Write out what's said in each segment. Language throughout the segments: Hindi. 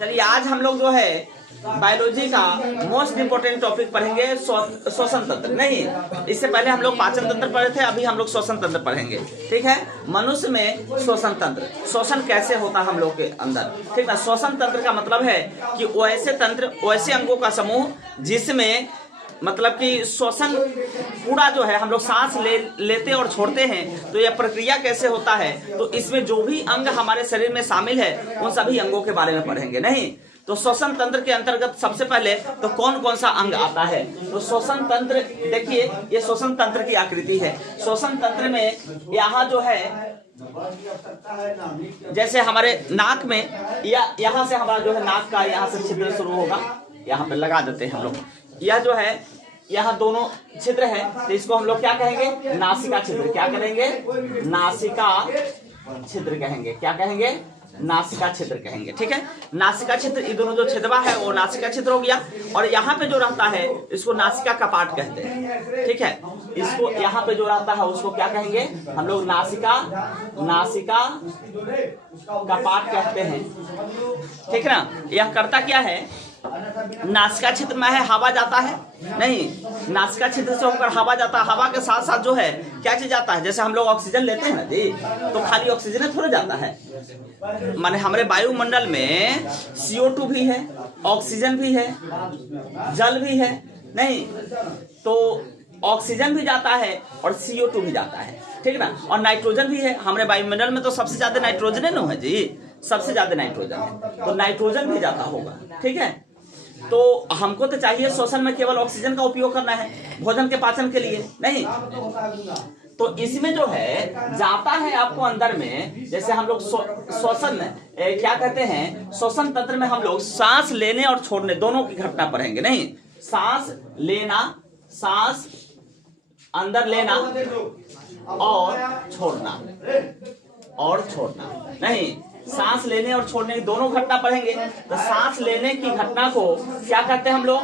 चलिए आज हम लोग जो है बायोलॉजी का मोस्ट इम्पोर्टेंट टॉपिक पढ़ेंगे श्वसन तंत्र। नहीं, इससे पहले हम लोग पाचन तंत्र पढ़े थे, अभी हम लोग श्वसन तंत्र पढ़ेंगे। ठीक है, मनुष्य में श्वसन तंत्र, श्वसन कैसे होता है हम लोग के अंदर। ठीक है, श्वसन तंत्र का मतलब है कि वैसे तंत्र, वैसे अंगों का समूह जिसमें मतलब कि श्वसन पूरा जो है हम लोग सांस लेते और छोड़ते हैं। तो यह प्रक्रिया कैसे होता है, तो इसमें जो भी अंग हमारे शरीर में शामिल है उन सभी अंगों के बारे में पढ़ेंगे। नहीं, तो श्वसन तंत्र के अंतर्गत सबसे पहले तो कौन कौन सा अंग आता है। तो श्वसन तंत्र देखिए, ये श्वसन तंत्र की आकृति है। श्वसन तंत्र में यहाँ जो है जैसे हमारे नाक में या यहाँ से हमारा जो है नाक का यहाँ से छिद्र शुरू होगा, यहाँ पे लगा देते हैं हम लोग। यह जो है यहाँ दोनों छिद्र है, तो इसको हम लोग क्या कहेंगे, नासिका छिद्र। क्या कहेंगे, नासिका छिद्र कहेंगे। क्या कहेंगे, नासिका छिद्र कहेंगे। ठीक है, नासिका छिद्र, ये दोनों जो छिद्रवा है वो नासिका छिद्र हो गया। और यहाँ पे जो रहता है इसको नासिका कपाट कहते हैं। ठीक है, इसको यहाँ पे जो रहता है उसको क्या कहेंगे हम लोग, नासिका कपाट कहते हैं। ठीक है ना, यह करता क्या है, नासिका छिद्र में है हवा जाता है। नहीं, नासिका छिद्र से होकर हवा जाता है। हवा के साथ साथ जो है क्या चीज जाता है, जैसे हम लोग ऑक्सीजन लेते हैं ना जी, तो खाली ऑक्सीजन थोड़ा जाता है। माने हमारे वायुमंडल में CO2 भी है, ऑक्सीजन भी है, जल भी है। नहीं, तो ऑक्सीजन भी जाता है और CO2 भी जाता है। ठीक है ना, और नाइट्रोजन भी है। हमारे वायुमंडल में तो सबसे ज्यादा नाइट्रोजन है जी, सबसे ज्यादा नाइट्रोजन है, तो नाइट्रोजन भी जाता होगा। ठीक है, तो हमको तो चाहिए श्वसन में केवल ऑक्सीजन का उपयोग करना है भोजन के पाचन के लिए। नहीं, तो इसमें जो है जाता है आपको अंदर में, जैसे हम लोग श्वसन क्या कहते हैं, श्वसन तंत्र में हम लोग सांस लेने और छोड़ने दोनों की घटना पढ़ेंगे। नहीं, सांस लेना, सांस अंदर लेना और छोड़ना। नहीं, सांस लेने और छोड़ने की दोनों घटना पढ़ेंगे। तो सांस लेने की घटना को क्या कहते हैं हम लोग,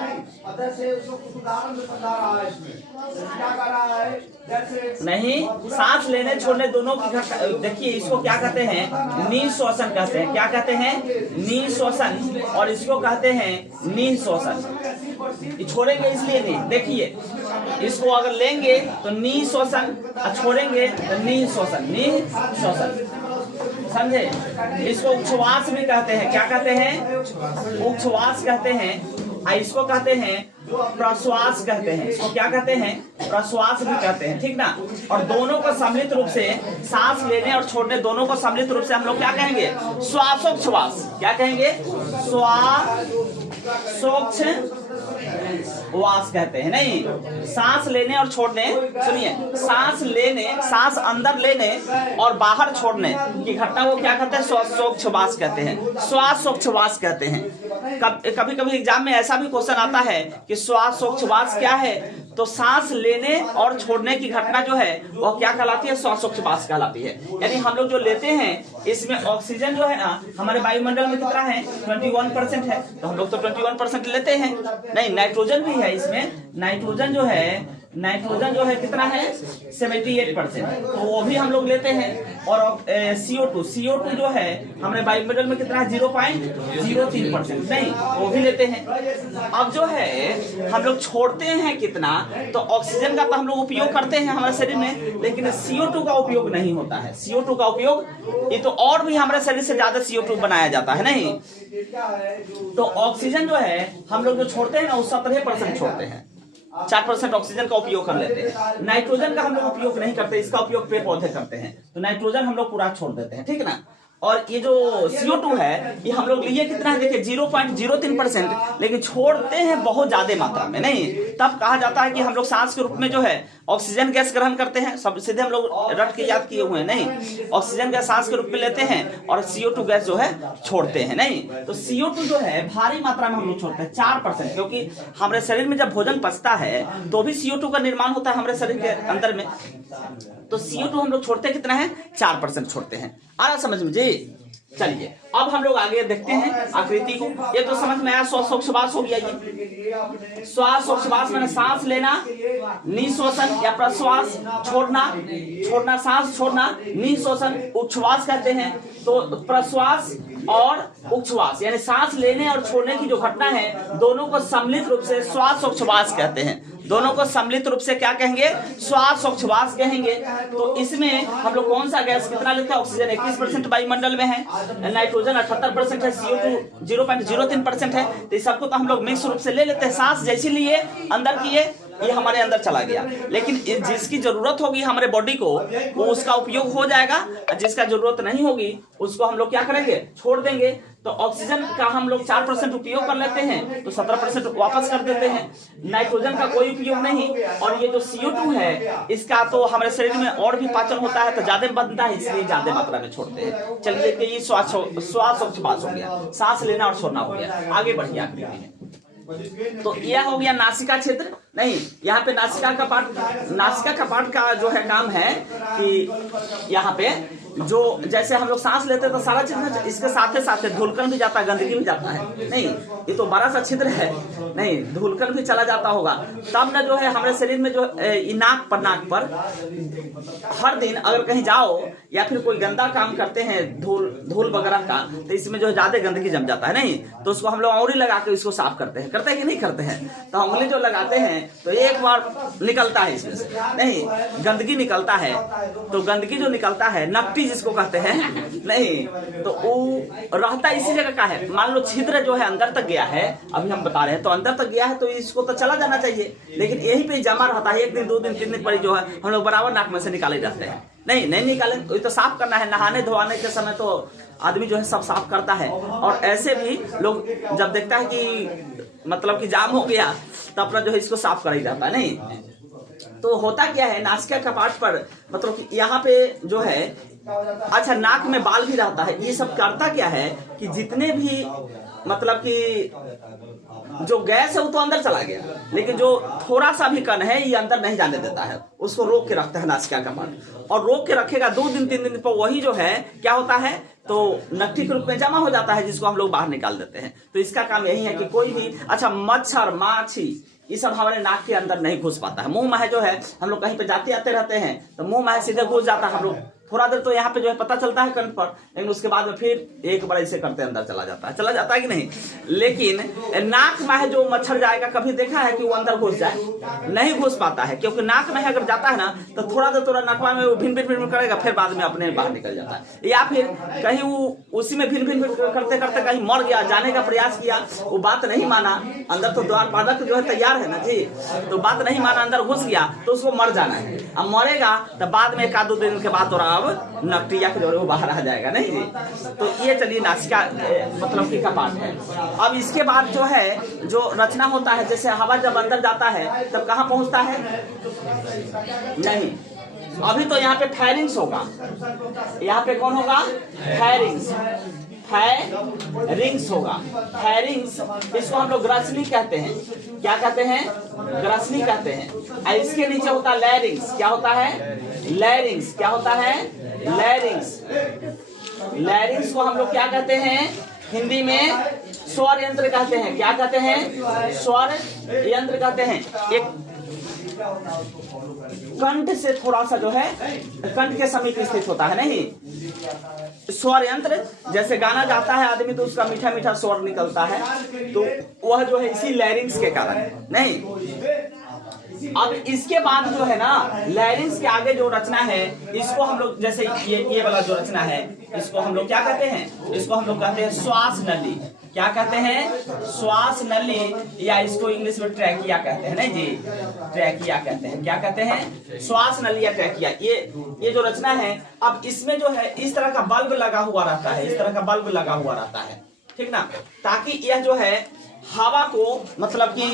नहीं, सांस लेने छोड़ने दोनों की घटना, देखिए इसको क्या कहते हैं, निःश्वसन कहते हैं। क्या कहते हैं, निःश्वसन, और इसको कहते हैं निःश्वसन। छोड़ेंगे इसलिए नहीं, देखिए इसको अगर लेंगे तो निःश्वसन, छोड़ेंगे तो निःश्वसन। समझे, इसको उच्छ्वास भी कहते हैं। क्या कहते हैं, उच्छ्वास कहते हैं। इसको कहते हैं प्रश्वास कहते हैं। इसको क्या कहते हैं, प्रश्वास भी कहते हैं। ठीक ना, और दोनों को सम्मिलित रूप से सांस लेने और छोड़ने दोनों को सम्मिलित रूप से हम लोग क्या कहेंगे, श्वासोच्छ्वास। क्या कहेंगे, श्वासोच्छ्वास कहते हैं। नहीं, सांस लेने और छोड़ने, सुनिए, सांस लेने, सांस अंदर लेने और बाहर छोड़ने की घटना को क्या कहते हैं, श्वासोच्छ्वास कहते हैं, श्वासोच्छ्वास कहते हैं। कभी कभी एग्जाम में ऐसा भी क्वेश्चन आता है कि श्वासोच्छ्वास क्या है, तो सांस लेने और छोड़ने की घटना जो है वो क्या कहलाती है, श्वासोच्छ्वास कहलाती है। यानी हम लोग जो लेते हैं इसमें ऑक्सीजन जो है ना, हमारे वायुमंडल में कितना है, 21% है, तो हम लोग तो 21% लेते हैं। नहीं, नाइट्रोजन भी है इसमें, नाइट्रोजन जो है कितना है, 78%, तो वो भी हम लोग लेते हैं। और CO2 जो है हमारे वायुमंडल में कितना है, 0.03%, नहीं, वो भी लेते हैं। अब जो है हम लोग छोड़ते हैं कितना, तो ऑक्सीजन का तो हम लोग उपयोग करते हैं हमारे शरीर में, लेकिन CO2 का उपयोग नहीं होता है। CO2 का उपयोग, ये तो और भी हमारे शरीर से ज्यादा CO2 बनाया जाता है। नहीं, तो ऑक्सीजन जो है हम लोग जो छोड़ते हैं ना, वो 17% छोड़ते हैं, 4% ऑक्सीजन का उपयोग कर लेते हैं। नाइट्रोजन का हम लोग उपयोग नहीं करते, इसका उपयोग पेड़ पौधे करते हैं, तो नाइट्रोजन हम लोग पूरा छोड़ देते हैं। ठीक है ना, और ये जो CO2 है ये हम लोग लिए कितना है, देखिए 0.03%, लेकिन छोड़ते हैं बहुत ज्यादा मात्रा में। नहीं, तब कहा जाता है कि हम लोग सांस के रूप में जो है ऑक्सीजन गैस ग्रहण करते हैं। सब सीधे हम लोग रट के याद किए हुए हैं। नहीं, ऑक्सीजन गैस सांस के रूप में लेते हैं और CO2 गैस जो है छोड़ते हैं। नहीं, तो CO2 जो है भारी मात्रा में हम लोग छोड़ते हैं, 4%, क्योंकि हमारे शरीर में जब भोजन पचता है तो भी CO2 का निर्माण होता है हमारे शरीर के अंदर में। तो CO2 हम लोग छोड़ते कितना है, 4% छोड़ते हैं। आ रहा समझ में जी। चलिए अब हम लोग आगे देखते हैं आकृति को। ये तो समझ में आया, श्वासोच्छ्वास हो गया। ये श्वासोच्छ्वास मैंने सांस लेना, निःश्वसन या प्रश्वास, छोड़ना सांस छोड़ना, निःश्वसन उच्छ्वास कहते हैं। तो प्रश्वास और उच्छ्वास, यानी सांस लेने और छोड़ने की जो घटना है, दोनों को सम्मिलित रूप से श्वासोच्छ्वास कहते हैं। दोनों को सम्मिलित रूप से क्या कहेंगे? श्वासोच्छ्वास कहेंगे। तो इसमें हम लोग कौन सा गैस कितना लेते हैं? ऑक्सीजन 21% वायुमंडल में है, नाइट्रोजन 78% है, CO2 0.03% है। तो इस सबको तो हम लोग मिक्स रूप से ले लेते हैं। सांस जैसे लिए अंदर किए, ये हमारे अंदर चला गया। लेकिन जिसकी जरूरत होगी हमारे बॉडी को, वो उसका उपयोग हो जाएगा, जिसका जरूरत नहीं होगी उसको हम लोग क्या करेंगे? छोड़ देंगे। तो ऑक्सीजन का हम लोग 4% उपयोग कर लेते हैं, तो 17% वापस कर देते हैं। नाइट्रोजन का कोई उपयोग नहीं। और ये जो CO2 है, इसका तो हमारे शरीर में और भी पाचन होता है, तो ज्यादा बनता है, इसलिए ज्यादा मात्रा में छोड़ते हैं। चलिए, तो ये श्वासोच्छ्वास हो गया, सांस लेना और छोड़ना हो गया। आगे बढ़िए आकृति में। तो यह हो गया नासिका क्षेत्र। नहीं, यहाँ पे नासिका कपाट का जो है काम है कि यहाँ पे जो जैसे हम लोग सांस लेते हैं तो सारा छिद्र, इसके साथ साथ धूलकण भी जाता है, गंदगी भी जाता है। नहीं, ये तो बड़ा सा छिद्र है, नहीं धूलकण भी चला जाता होगा। तब न जो है हमारे शरीर में जो नाक पर हर दिन अगर कहीं जाओ या फिर कोई गंदा काम करते हैं धूल वगैरह का, तो इसमें जो है ज्यादा गंदगी जम जाता है। नहीं, तो उसको हम लोग उंगली लगा के इसको साफ करते हैं कि नहीं करते हैं? तो उंगली जो लगाते हैं तो एक बार निकलता है इसमें से, नहीं गंदगी निकलता है। तो गंदगी जो निकलता है, नकटी जिसको कहते हैं, नहीं तो वो रहता इसी जगह का है। मान लो छिद्र जो है अंदर तक गया है, अभी हम बता रहे हैं, तो अंदर तक गया है तो इसको तो चला जाना चाहिए, लेकिन यहीं पे जमा रहता है। 1 दिन 2 दिन 3 दिन पर जो है हम लोग बराबर नाक में से निकाले जाते हैं। नहीं निकाले तो साफ करना है। नहाने धोने के समय तो आदमी जो है सब साफ करता है। और ऐसे भी लोग जब देखता है कि मतलब कि जाम हो गया, तो अपना जो है इसको साफ करा ही जाता है। नहीं, तो होता क्या है नासिका कपाट पर, मतलब कि यहाँ पे जो है, अच्छा नाक में बाल भी रहता है। ये सब करता क्या है कि जितने भी मतलब कि जो गैस है वो तो अंदर चला गया, लेकिन जो थोड़ा सा भी कण है ये अंदर नहीं जाने देता है, उसको रोक के रखता है नासिका कपाट। और रोक के रखेगा 2 दिन 3 दिन पर, वही जो है क्या होता है तो नकटी के रूप में जमा हो जाता है, जिसको हम लोग बाहर निकाल देते हैं। तो इसका काम यही है कि कोई भी अच्छा मच्छर माछी ये सब हमारे नाक के अंदर नहीं घुस पाता है। मुंह में जो है हम लोग कहीं पे जाते आते रहते हैं तो मुंह में सीधे घुस जाता है। हम लोग थोड़ा देर तो यहाँ पे जो है पता चलता है कंठ पर, लेकिन उसके बाद में फिर एक बार ऐसे करते अंदर चला जाता है कि नहीं। लेकिन नाक में जो मच्छर जाएगा, कभी देखा है कि वो अंदर घुस जाए? नहीं घुस पाता है, क्योंकि नाक में अगर जाता है ना तो थोड़ा देर थोड़ा नकवा में वो भिन भिन करेगा, फिर बाद में अपने बाहर निकल जाता है। या फिर कहीं वो उसी में भिन भिन करते करते कहीं मर गया, जाने का प्रयास किया, वो बात नहीं माना, अंदर तो द्वार पादक जो है तैयार है ना जी, तो बात नहीं माना, अंदर घुस गया, तो उसको मर जाना है। अब मरेगा तो बाद में 1-2 दिन के बाद थोड़ा नकटिया के जो वो बाहर आ जाएगा। नहीं जी, तो ये चलिए नासिका मतलब की कपाट है। अब इसके बाद जो है जो रचना होता है, जैसे हवा जब अंदर जाता है तब कहाँ पहुंचता है? नहीं, अभी तो यहाँ पे फेरिंग्स होगा। यहाँ पे कौन होगा? फेरिंग्स होगा। फेरिंग्स, इसको हम लोग ग्रसनी कहते हैं। क्या कहते हैं? ग्रसनी कहते हैं। और इसके नीचे होता है लैरिंग्स। क्या होता है? लैरिंग्स। क्या होता है? लैरिंग्स। लैरिंग्स को हम लोग क्या कहते हैं हिंदी में? स्वर यंत्र कहते हैं। क्या कहते हैं? स्वर यंत्र कहते हैं। एक कंठ से थोड़ा सा जो है कंठ के समीप स्थित होता है। नहीं, स्वर यंत्र, जैसे गाना गाता है आदमी तो उसका मीठा मीठा स्वर निकलता है, तो वह जो है इसी लैरिंग्स के कारण। नहीं, अब इसके बाद जो है ना लैरिंग्स के आगे जो रचना है, इसको हम लोग जैसे ये वाला जो रचना है, इसको हम लोग क्या कहते हैं? इसको हम लोग कहते हैं श्वास नली। क्या कहते हैं? श्वास नली, या इसको इंग्लिश में ट्रैकिया कहते हैं। नहीं जी, ट्रैकिया कहते हैं। क्या कहते हैं? श्वास नली या ट्रैकिया। ये जो रचना है, अब इसमें जो है इस तरह का बल्ब लगा हुआ रहता है, इस तरह का बल्ब लगा हुआ रहता है, ठीक ना, ताकि यह जो है हवा को मतलब कि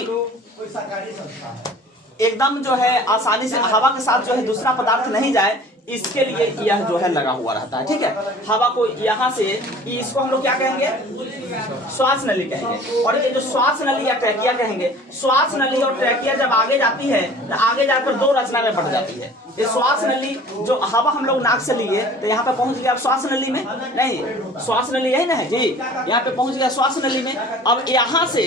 एकदम जो है आसानी से हवा के साथ जो है दूसरा पदार्थ नहीं जाए, इसके लिए यह जो है लगा हुआ रहता है। ठीक है, हवा को यहाँ से, इसको हम लोग क्या कहेंगे? श्वास नली कहेंगे। और ये जो श्वास नली या ट्रैकिया कहेंगे, श्वास नली और ट्रैकिया जब आगे जाती है तो आगे जाकर 2 रचना में बढ़ जाती है। ये श्वास नली जो हवा हम लोग नाक से लिए तो यहाँ पे पहुंच गया श्वास नली में। नहीं, श्वास नली यही ना है जी, यहाँ पे पहुंच गया श्वास नली में। अब यहाँ से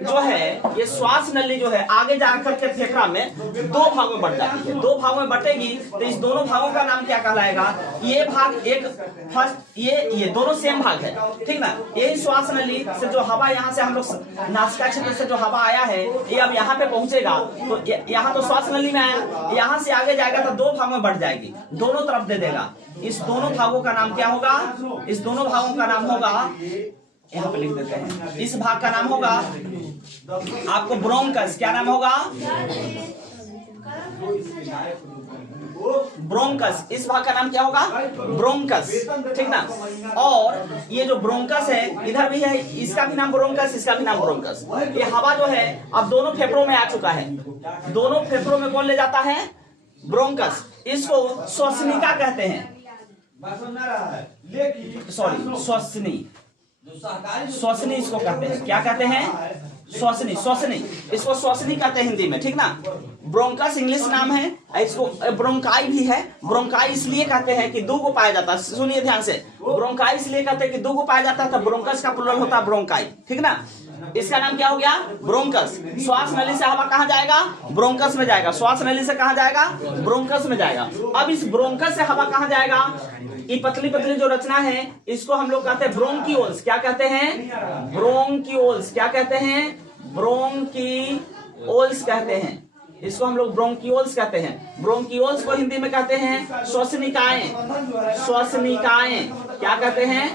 जो है ये श्वास नली जो है आगे जाकर के फेफड़ा में दो भागों में बढ़ जाती है। दो भागों में बटेगी तो इस दोनों भागों का नाम क्या कहलाएगा? ये भाग एक फर्स्ट ये दोनों सेम भाग है, ठीक ना। यही श्वास नली से जो हवा यहाँ से हम लोग नासिका क्षेत्र से जो हवा आया है ये अब यहाँ पे पहुंचेगा तो यहाँ तो श्वास नली में आया, यहाँ से आगे जाएगा तो दो भागों में बढ़ जाएगी, दोनों तरफ दे देगा। इस दोनों भागों का नाम क्या होगा? इस दोनों भागों का नाम होगा, यहाँ पे लिख देते हैं, इस भाग का नाम होगा आपको ब्रोंकस। क्या नाम होगा? ब्रोंकस। इस भाग का नाम क्या होगा? ब्रोंकस, ठीक ना। और ये जो ब्रोंकस है इधर भी है, इसका भी नाम ब्रोंकस, इसका भी नाम ब्रोंकस। ये हवा जो है अब दोनों फेफड़ों में आ चुका है। दोनों फेफड़ों में कौन ले जाता है? ब्रोंकस। इसको श्वसनिका कहते हैं, सॉरी श्वसनी, श्वसनी इसको कहते हैं। क्या कहते हैं? श्वसनी, श्वसनी, इसको श्वसनी कहते हैं हिंदी में, ठीक ना। ब्रोंकस इंग्लिश नाम है, इसको ब्रोंकाई भी है। ब्रोंकाई इसलिए कहते हैं कि दो को पाया जाता है, सुनिए ध्यान से, ब्रोंकाई इसलिए कहते हैं कि दो को पाया जाता है, तो ब्रोंकस का प्लुरल होता है ब्रोंकाई, ठीक ना। इसका नाम क्या हो गया? ब्रोंकस। श्वास नली से हवा कहाँ जाएगा? ब्रोंकस में जाएगा। श्वास नली से कहाँ जाएगा? ब्रोंकस में जाएगा। अब इस ब्रोंकस से हवा कहाँ जाएगा? ये पतली पतली जो रचना है इसको हम लोग कहते हैं ब्रोंकियोल्स। क्या कहते हैं? ब्रोंकियोल्स। क्या कहते हैं? ब्रोंकियोल्स कहते हैं। इसको हम लोग ब्रोंकियोल्स कहते हैं। ब्रोंकियोल्स को हिंदी में कहते हैं श्वसनिकाएं। श्वसनिकाएं क्या कहते हैं?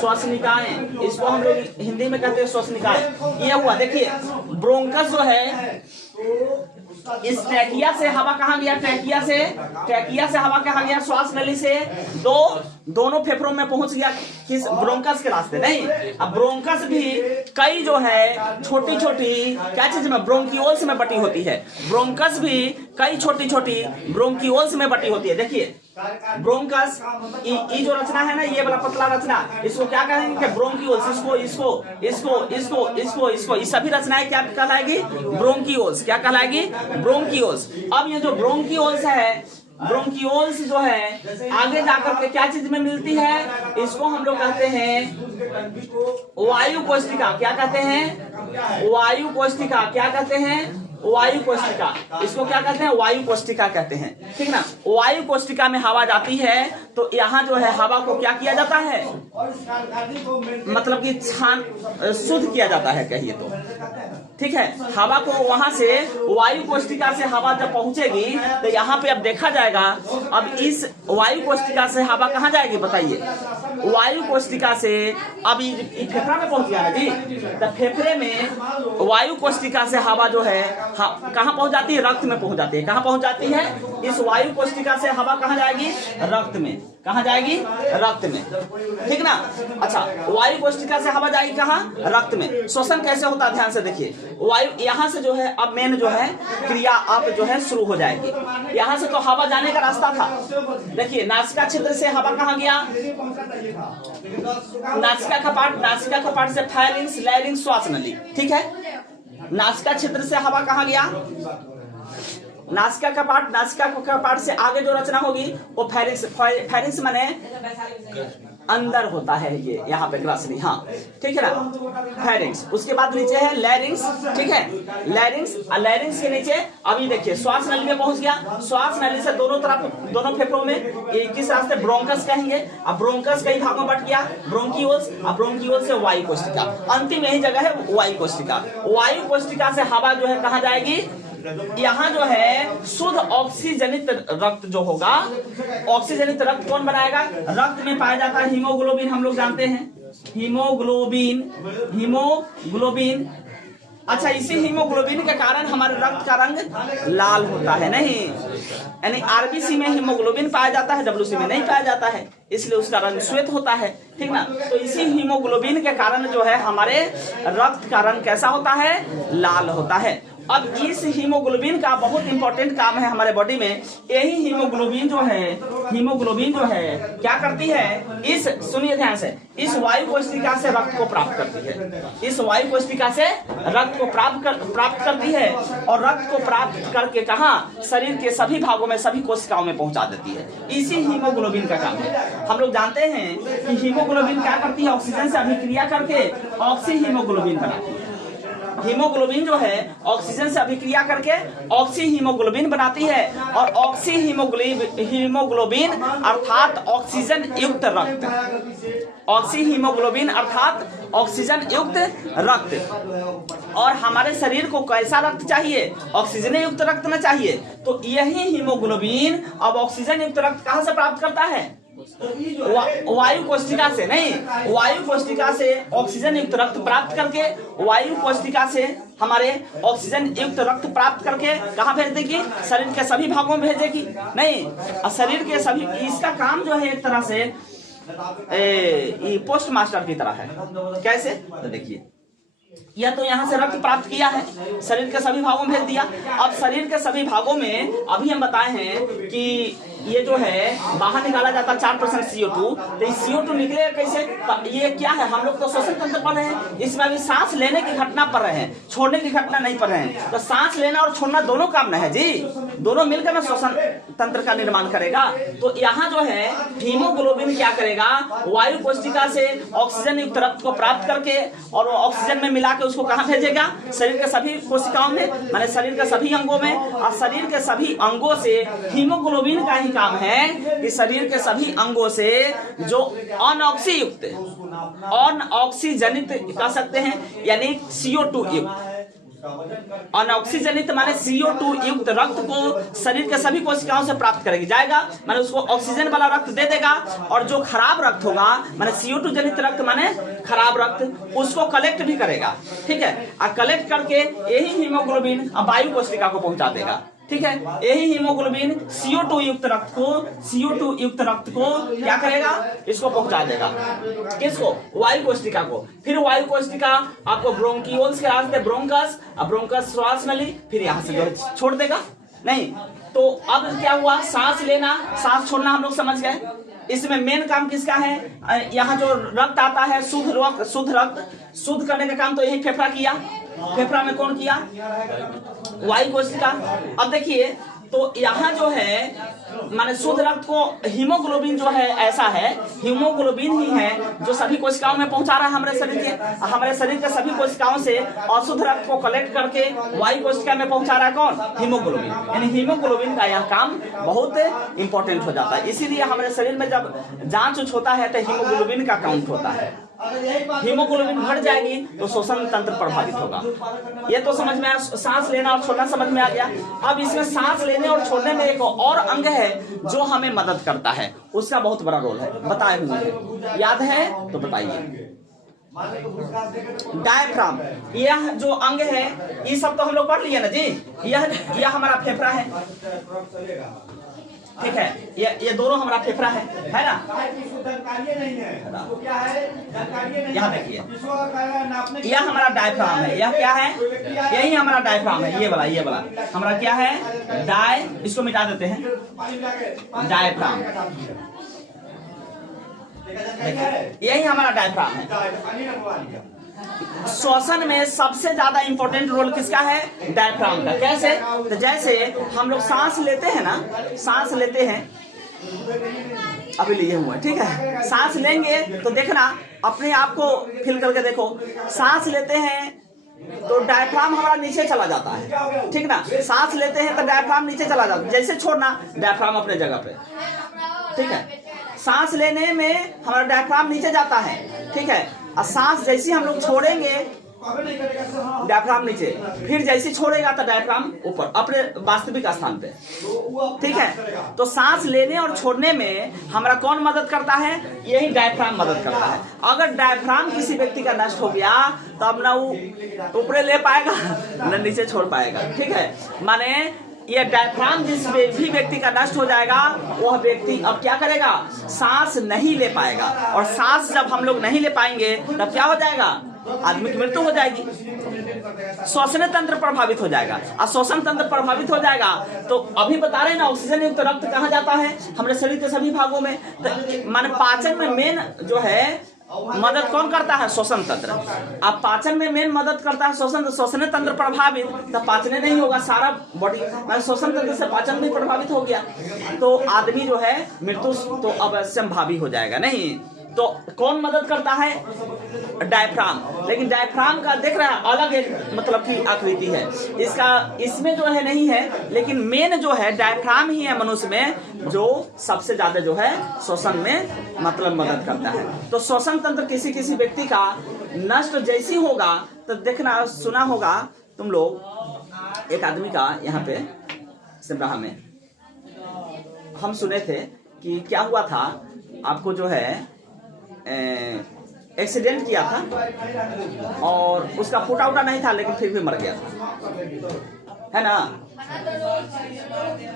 श्वसनिकाएं। इसको हम लोग हिंदी में कहते हैं श्वसनिकाएं। ये हुआ, देखिए ब्रोंकस जो है इस ट्रैकिया से हवा कहाँ गया? ट्रैकिया से हवा कहाँ गया? श्वास नली से दोनों फेफड़ों में पहुंच गया, किस? ब्रोंकस के रास्ते। नहीं, अब ब्रोंकस भी कई जो है छोटी छोटी क्या चीज में? ब्रोंकियोल्स में बटी होती है। ब्रोंकस भी कई छोटी छोटी ब्रोंकियोल्स में बटी होती है। देखिए ब्रोंकस ये जो रचना है ना, ये वाला पतला रचना, इसको क्या कहेंगे? ब्रोंकियोल्स। इसको इसको इसको इसको इसको इसको ये सभी रचनाएं क्या कहलाएगी? ब्रोंकियोल्स। क्या कहलाएगी? ब्रोंकियोल्स। अब ये जो ब्रोंकियोल्स है, ब्रोंकियोल्स जो है आगे जाकर के क्या चीज में मिलती है? इसको हम लोग कहते हैं वायु कोष्ठिका। क्या कहते हैं? वायु कोष्ठिका। क्या कहते हैं? वायु कोष्ठिका। इसको क्या कहते हैं? वायु कोष्ठिका कहते हैं, ठीक ना। वायु कोष्ठिका में हवा जाती है तो यहाँ जो है हवा को क्या किया जाता है? मतलब कि छान शुद्ध किया जाता है, कहिए तो, ठीक है। हवा को वहां से वायु कोष्ठिका से हवा जब पहुंचेगी तो यहाँ पे अब देखा जाएगा, अब इस वायु कोष्ठिका से हवा कहाँ जाएगी बताइए? वायु कोष्ठिका से अब फेफड़ा में पहुंच गया ना जी, तो फेफड़े में वायु कोष्ठिका से हवा जो है कहाँ पहुंच जाती है? रक्त में पहुंच जाती है। कहाँ पहुंच जाती है? इस वायु कोष्ठिका से हवा कहाँ जाएगी? रक्त में। कहाँ जाएगी? रक्त में, ठीक ना। अच्छा, वायु कोष्ठिका से हवा जाएगी कहाँ? रक्त में। श्वसन कैसे होता है? ध्यान से देखिए, वायु यहाँ से जो है अब मेन जो है क्रिया अब जो है शुरू हो जाएगी। यहाँ से तो हवा जाने का रास्ता था। देखिए नासिका क्षेत्र से हवा कहाँ गया? नासिका कपाट से फायरिंग्स, लैरिंग्स, श्वास नली, ठीक है। नासिका क्षेत्र से हवा कहाँ गया? नासिका कपाट से आगे जो रचना होगी वो फेरिंग्स माने अंदर होता है, ये यहाँ पे ग्रासनी, हाँ ठीक है ना, फेरिंग्स। उसके बाद नीचे है लैरिंग्स, ठीक है। लैरिंग्स के नीचे अभी देखिए श्वास नली में पहुंच गया। श्वास नली से दोनों तरफ, दोनों फेफड़ों में किस रास्ते? ब्रोंकस कहेंगे। अब ब्रोंकस कई भागों में बट गया, ब्रोंकियोल्स। अब ब्रोंकियोल्स से वायु कोष्ठिका, अंतिम यही जगह है वायु कोष्ठिका। वायु कोष्ठिका से हवा जो है कहाँ जाएगी? यहाँ जो है शुद्ध ऑक्सीजनित रक्त जो होगा, ऑक्सीजनित रक्त कौन बनाएगा? रक्त में पाया जाता है हीमोग्लोबिन, हम लोग जानते हैं हीमोग्लोबिन। अच्छा, इसी हीमोग्लोबिन के कारण हमारे रक्त का रंग लाल होता है, नहीं, यानी आरबीसी में हीमोग्लोबिन पाया जाता है, डब्ल्यूसी में नहीं पाया जाता है, इसलिए उसका रंग श्वेत होता है, ठीक ना। तो इसी हीमोग्लोबिन के कारण जो है हमारे रक्त का रंग कैसा होता है? लाल होता है। अब इस हीमोग्लोबिन का बहुत इंपॉर्टेंट काम है हमारे बॉडी में। यही हीमोग्लोबिन जो है क्या करती है? इस, सुनिए ध्यान से, इस वायु कोष्ठिका से रक्त को प्राप्त करती है। इस वायु कोष्ठिका से रक्त को प्राप्त करती है और रक्त को प्राप्त करके कहाँ? शरीर के सभी भागों में, सभी कोशिकाओं में पहुंचा देती है। इसी हीमोग्लोबिन का काम है। हम लोग जानते हैं कि हीमोग्लोबिन क्या करती है? ऑक्सीजन से अभिक्रिया करके ऑक्सी हीमोग्लोबिन बनाती है। हीमोग्लोबिन जो है ऑक्सीजन से अभिक्रिया करके ऑक्सी हीमोग्लोबिन बनाती है, और ऑक्सी हीमोग्लोबिन अर्थात ऑक्सीजन युक्त रक्त, ऑक्सी हीमोग्लोबिन अर्थात ऑक्सीजन युक्त रक्त। और हमारे शरीर को कैसा रक्त चाहिए? ऑक्सीजन युक्त रक्त न चाहिए। तो यही हीमोग्लोबिन अब ऑक्सीजन युक्त रक्त कहां से प्राप्त करता है? वायु कोशिका से नहीं, वायु कोशिका से ऑक्सीजन युक्त रक्त प्राप्त करके, वायु कोशिका से हमारे ऑक्सीजन युक्त रक्त प्राप्त करके कहाँ भेज देगी? शरीर के सभी भागों में भेजेगी। नहीं, शरीर के सभी, इसका काम जो है एक तरह से पोस्ट मास्टर की तरह है। कैसे? तो देखिए, यह तो यहाँ से रक्त प्राप्त किया है, शरीर के सभी भागों में भेज दिया। अब शरीर के सभी भागों में अभी हम बताए हैं कि ये जो है बाहर निकाला जाता है 4% CO2। तो इस CO2 निकलेगा कैसे? ये क्या है? हम लोग तो श्वसन तंत्र पढ़ रहे हैं, इसमें अभी सांस लेने की घटना पढ़ रहे हैं, छोड़ने की घटना नहीं पढ़ रहे हैं। तो सांस लेना और छोड़ना दोनों काम न है जी, दोनों मिलकर ना श्वसन तंत्र का निर्माण करेगा। तो यहाँ जो है हीमोग्लोबिन क्या करेगा? वायु कोशिका से ऑक्सीजन युक्त रक्त को प्राप्त करके और वो ऑक्सीजन में मिला के उसको कहाँ भेजेगा? शरीर के सभी कोशिकाओं में, माने शरीर के सभी अंगों में। और शरीर के सभी अंगों से हीमोग्लोबिन का ही काम है कि शरीर के सभी अंगों से जो अनऑक्सी युक्त, अनऑक्सीजनित कह सकते हैं, यानी CO2 युक्त, अनऑक्सीजनित माने CO2 युक्त रक्त को शरीर के सभी कोशिकाओं से प्राप्त करेगी, जाएगा माने उसको ऑक्सीजन वाला रक्त दे देगा। और जो खराब रक्त होगा माने CO2 जनित रक्त माने खराब रक्त, उसको कलेक्ट भी करेगा। ठीक है, और कलेक्ट करके यही हीमोग्लोबिन वायु कोशिका को पहुंचा देगा। ठीक है, यही हीमोग्लोबिन CO2 युक्त रक्त को क्या करेगा? इसको पहुंचा देगा। किसको? वायु कोशिका को। फिर वायु कोशिका आपको ब्रोंकियोल्स के रास्ते ब्रोंकस, अब ब्रोंकस श्वास नली, फिर यहाँ से जो छोड़ देगा। नहीं, तो अब क्या हुआ? सांस लेना, सांस छोड़ना हम लोग समझ गए। इसमें मेन काम किसका है? यहाँ जो रक्त आता है शुद्ध रक्त, शुद्ध करने का काम तो यही फेफड़ा किया। फेफड़ा में कौन किया? वायु कोशिका। अब देखिए, तो यहाँ जो है माने शुद्ध रक्त को हीमोग्लोबिन जो है ऐसा है, हीमोग्लोबिन ही है जो सभी कोशिकाओं में पहुंचा रहा है हमारे शरीर के सभी कोशिकाओं से अशुद्ध रक्त को कलेक्ट करके वायु कोशिका में पहुंचा रहा है कौन? हीमोग्लोबिन। यानी हीमोग्लोबिन का यह काम बहुत इंपॉर्टेंट हो जाता है। इसीलिए हमारे शरीर में जब जांच होता है तो हीमोग्लोबिन का काउंट होता है। हीमोग्लोबिन घट जाएगी तो श्वसन तंत्र प्रभावित होगा। ये तो समझ में आया, सांस लेना और छोड़ना समझ में आ गया। अब इसमें सांस लेने और छोड़ने में एक और अंग है जो हमें मदद करता है, उसका बहुत बड़ा रोल है, बताए हुए हैं, याद है तो बताइए। डायफ्राम, यह जो अंग है, ये सब तो हम लोग पढ़ लिए ना जी। यह हमारा फेफड़ा है, ठीक है, ये दोनों हमारा फेफड़ा है ना? यहाँ देखिए, यह हमारा डायफ्राम है। यह क्या है? यही हमारा डायफ्राम है। ये वाला हमारा क्या है? इसको मिटा देते हैं, डायफ्राम। यही हमारा डायफ्राम है। श्वसन में सबसे ज्यादा इंपॉर्टेंट रोल किसका है? डायफ्राम का। कैसे? तो जैसे हम लोग सांस लेते हैं ना, सांस लेते हैं, अभी लिए हुए, ठीक है, सांस लेंगे तो देखना, अपने आप को फील करके देखो, सांस लेते हैं तो डायफ्राम हमारा नीचे चला जाता है, ठीक ना? सांस लेते हैं तो डायफ्राम नीचे चला जाता है, जैसे छोड़ना डायफ्राम अपने जगह पे, ठीक है। सांस लेने में हमारा डायफ्राम नीचे जाता है, ठीक है, और सांस जैसी हम लोग छोड़ेंगे डायफ्राम नीचे, फिर जैसे छोड़ेगा तो डायफ्राम ऊपर अपने वास्तविक स्थान पे, ठीक है। तो सांस लेने और छोड़ने में हमारा कौन मदद करता है? यही डायफ्राम मदद करता है। अगर डायफ्राम किसी व्यक्ति का नष्ट हो गया तब ना वो ऊपर ले पाएगा न नीचे छोड़ पाएगा, ठीक है। माने ये डायफ्राम जिस भी व्यक्ति का नष्ट हो जाएगा वह व्यक्ति अब क्या करेगा? सांस नहीं ले पाएगा, और सांस जब हम लोग नहीं ले पाएंगे तब क्या हो जाएगा? आदमी की मृत्यु हो जाएगी, श्वसन तंत्र प्रभावित हो जाएगा। और श्वसन तंत्र प्रभावित हो जाएगा तो अभी बता रहे हैं ना, ऑक्सीजन युक्त रक्त कहाँ जाता है? हमारे शरीर के सभी भागों में। तो माने पाचन में मेन जो है मदद कौन करता है? श्वसन तंत्र। अब पाचन में मेन मदद करता है श्वसन तंत्र प्रभावित, तब पाचन नहीं होगा, सारा बॉडी श्वसन तंत्र से पाचन भी प्रभावित हो गया तो आदमी जो है मृत्यु तो अवश्य भावी हो जाएगा। नहीं, तो कौन मदद करता है? डायफ्राम। लेकिन डायफ्राम का देख रहा है अलग एक मतलब की आकृति है, इसका इसमें जो है नहीं है, लेकिन मेन जो है डायफ्राम ही है मनुष्य में जो सबसे ज्यादा जो है श्वसन में मतलब मदद करता है। तो श्वसन तंत्र किसी किसी व्यक्ति का नष्ट जैसी होगा तो देखना सुना होगा तुम लोग, एक आदमी का यहाँ पे सिमराहा में हम सुने थे कि क्या हुआ था, आपको जो है एक्सीडेंट किया था और उसका फूटा उटा नहीं था लेकिन फिर भी मर गया था, है ना।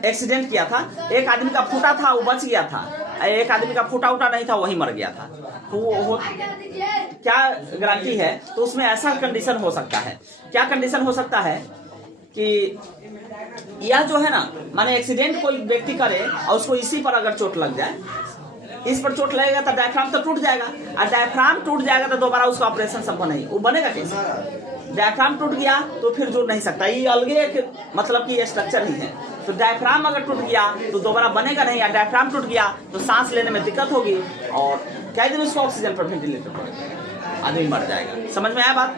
एक्सीडेंट किया था, एक आदमी का फूटा था वो बच गया था, एक आदमी का फूटा उटा नहीं था वही मर गया था। तो वो क्या गारंटी है? तो उसमें ऐसा कंडीशन हो सकता है, क्या कंडीशन हो सकता है कि यह जो है ना, माने एक्सीडेंट कोई व्यक्ति करे और उसको इसी पर अगर चोट लग जाए, इस पर चोट लगेगा तो डायफ्राम तो टूट जाएगा, और डायफ्राम टूट जाएगा तो दोबारा उसका ऑपरेशन संभव नहीं, वो बनेगा कैसे? डायफ्राम टूट गया तो फिर जुड़ नहीं सकता, ये अलग एक मतलब कि स्ट्रक्चर ही है। तो डायफ्राम अगर टूट गया तो दोबारा बनेगा नहीं, या डायफ्राम टूट गया तो सांस लेने में दिक्कत होगी और कई दिन उसको ऑक्सीजन पर वेंटिलेटर पर आदमी मर जाएगा। समझ में आया बात?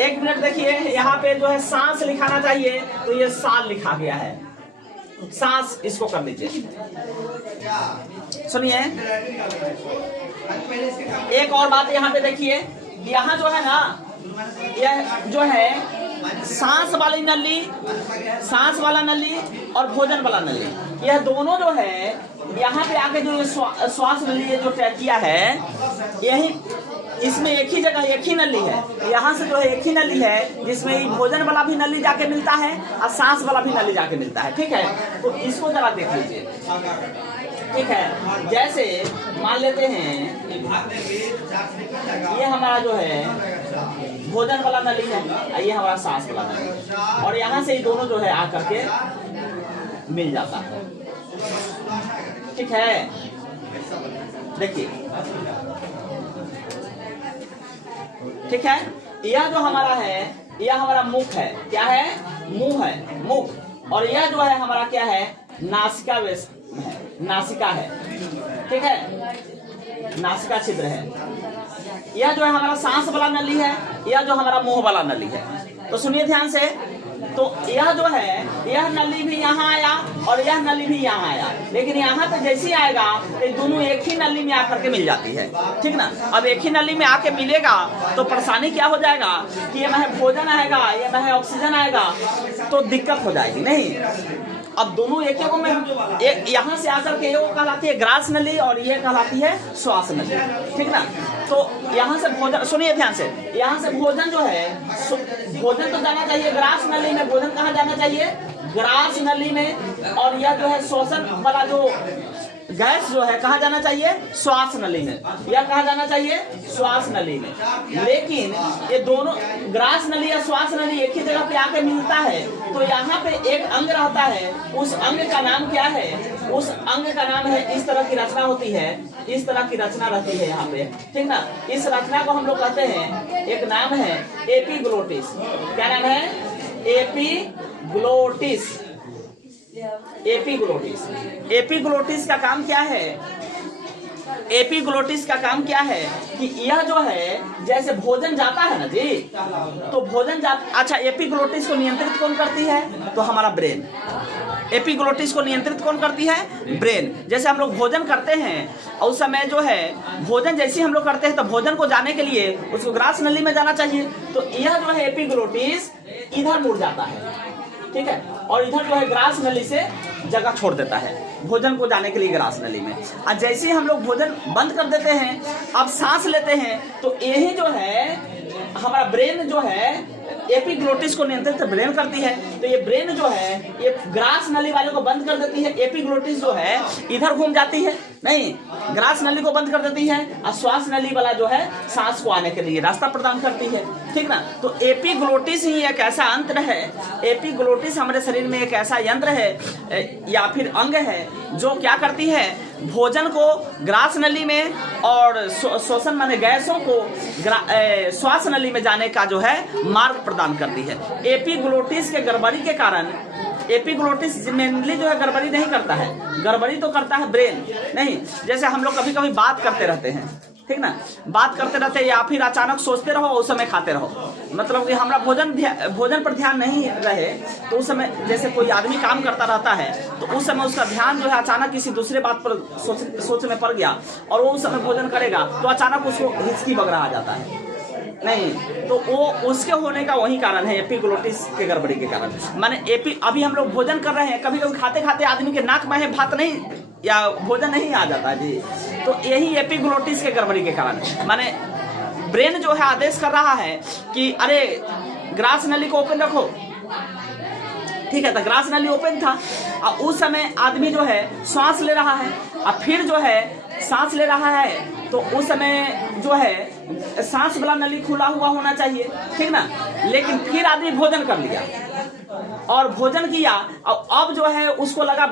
एक मिनट देखिए, यहाँ पे जो है सांस लिखाना चाहिए तो ये साल लिखा गया है, सांस इसको कर लीजिए। सुनिए एक और बात यहाँ पे देखिए, यहाँ जो है ना, यह जो है सांस वाली नली, सांस वाला नली और भोजन वाला नली, यह दोनों जो है यहाँ पे आके जो ये श्वास नली जो ट्रैकिया है, यही इसमें एक ही जगह एक ही नली है, यहाँ से जो है एक ही नली है जिसमें भोजन वाला भी नली जाके मिलता है और सांस वाला भी नली जाके मिलता है। ठीक है, तो इसको जरा देख लीजिए। ठीक है, जैसे मान लेते हैं ये हमारा जो है भोजन वाला नली है, ये हमारा सांस वाला नली, और यहाँ से ये दोनों जो है आकर के मिल जाता है। ठीक है, देखिए, ठीक है, यह जो हमारा है यह हमारा मुख है, क्या है? मुंह है, मुख। और यह जो है हमारा क्या है? नासिका वेश है, नासिका है। ठीक है, नासिका छिद्र है। यह जो है हमारा सांस वाला नली है, यह जो हमारा मुंह वाला नली है। तो सुनिए ध्यान से, तो यह जो है यह नली भी यहाँ आया और यह नली भी यहाँ आया, लेकिन यहाँ पे जैसे ही आएगा तो दोनों एक ही नली में आकर के मिल जाती है। ठीक ना, अब एक ही नली में आके मिलेगा तो परेशानी क्या हो जाएगा कि ये में भोजन आएगा, ये में ऑक्सीजन आएगा, तो दिक्कत हो जाएगी। नहीं, अब दोनों एक ही में एक यहाँ से आकर के वो कहलाती है ग्रास नली और ये कहलाती है श्वास नली। ठीक ना, तो यहाँ से भोजन, सुनिए ध्यान से, यहाँ से भोजन जो है, भोजन तो जाना चाहिए ग्रास नली में, भोजन कहाँ जाना चाहिए? ग्रास नली में। और यह जो है श्वसन वाला जो गैस जो है कहाँ जाना चाहिए? श्वास नली में। यह कहाँ जाना चाहिए? श्वास नली में। लेकिन ये दोनों ग्रास नली या श्वास नली एक ही जगह पे आके मिलता है, तो यहाँ पे एक अंग रहता है, उस अंग का नाम क्या है? उस अंग का नाम है, इस तरह की रचना होती है, इस तरह की रचना रहती है यहाँ पे। ठीक ना, इस रचना को हम लोग कहते हैं, एक नाम है एपिग्लोटिस। क्या नाम है? एपिग्लोटिस। एपिग्लोटिस। एपिग्लोटिस का काम क्या है? एपिग्लोटिस का काम क्या है कि यह जो है जैसे भोजन जाता है ना जी, तो भोजन अच्छा, एपिग्लोटिस को नियंत्रित कौन करती है? तो हमारा ब्रेन। एपिग्लोटिस को नियंत्रित कौन करती है? ब्रेन। जैसे हम लोग भोजन करते हैं और उस समय जो है भोजन जैसे हम लोग करते हैं तो भोजन को जाने के लिए उसको ग्रास नली में जाना चाहिए, तो यह जो है एपिग्लोटिस इधर मुड़ जाता है। ठीक है, और इधर जो है ग्रास नली से जगह छोड़ देता है भोजन को जाने के लिए ग्रास नली में। और जैसे ही हम लोग भोजन बंद कर देते हैं, अब सांस लेते हैं, तो यही जो है हमारा ब्रेन जो है एपिग्लोटिस को नियंत्रित ब्रेन करती है। तो ये ब्रेन जो है ये ग्रास नली वाले को बंद कर देती है, एपिग्लोटिस जो है इधर घूम जाती है, नहीं ग्रास नली को बंद कर देती है, और श्वास नली वाला जो है सांस को आने के लिए रास्ता प्रदान करती है। ठीक ना, तो एपिग्लोटिस ही एक ऐसा यंत्र है, एपिग्लोटिस हमारे शरीर में एक ऐसा यंत्र है या फिर अंग है जो क्या करती है, भोजन को ग्रास नली में और श्वसन माने गैसों को श्वास नली में जाने का जो है मार्ग प्रदान करती है। एपिग्लोटिस के गड़बड़ी के कारण एपिग्लोटिस मेनली जो है गड़बड़ी नहीं करता है, गड़बड़ी तो करता है ब्रेन। नहीं, जैसे हम लोग कभी कभी बात करते रहते हैं, ठीक ना, बात करते रहते हैं या फिर अचानक सोचते रहो उस समय खाते रहो, मतलब कि हमारा भोजन पर ध्यान नहीं रहे तो उस समय, जैसे कोई आदमी काम करता रहता है तो उस समय उसका ध्यान जो है अचानक किसी दूसरे बात पर सोच में पड़ गया और वो उस समय भोजन करेगा तो अचानक उसको हिचकी वगैरह आ जाता है। नहीं, तो वो उसके होने का वही कारण है, एपिग्लोटिस के गड़बड़ी के कारण। माने अभी हम लोग भोजन कर रहे हैं, कभी कभी खाते खाते आदमी के नाक में भात नहीं या भोजन नहीं आ जाता जी, तो यही एपिग्लोटिस के गड़बड़ी के कारण। माने ब्रेन जो है आदेश कर रहा है कि अरे ग्रास नली को ओपन रखो, ठीक है, तो ग्रास नली ओपन था और उस समय आदमी जो है सांस ले रहा है और फिर जो है सांस ले रहा है तो उस समय जो है सांस वाला नली खुला हुआ होना चाहिए, ठीक ना, लेकिन फिर आदमी भोजन कर लिया और भोजन किया और अब जो है उसको लगा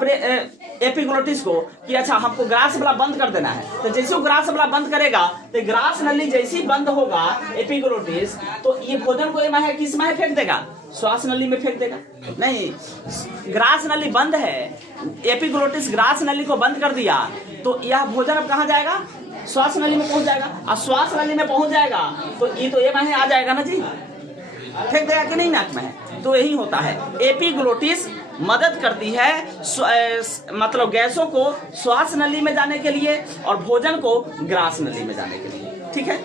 एपिग्लोटिस को कि अच्छा हमको ग्रास वाला बंद कर देना है, तो जैसे वो ग्रास वाला बंद करेगा तो ग्रास नली जैसी बंद होगा एपिग्लोटिस, तो ये भोजन को किस में फेंक देगा, श्वास नली में फेंक देगा। नहीं, ग्रास नली बंद है, एपिग्लोटिस ग्रास नली को बंद कर दिया तो यह भोजन अब कहाँ जाएगा, श्वास नली में पहुंच जाएगा और श्वास नली में पहुंच जाएगा तो ये तो ये में आ जाएगा ना जी, फेंक देगा कि नहीं नाक में। तो यही होता है, एपिग्लोटिस मदद करती है मतलब गैसों को श्वास नली में जाने के लिए और भोजन को ग्रास नली में जाने के लिए, ठीक है।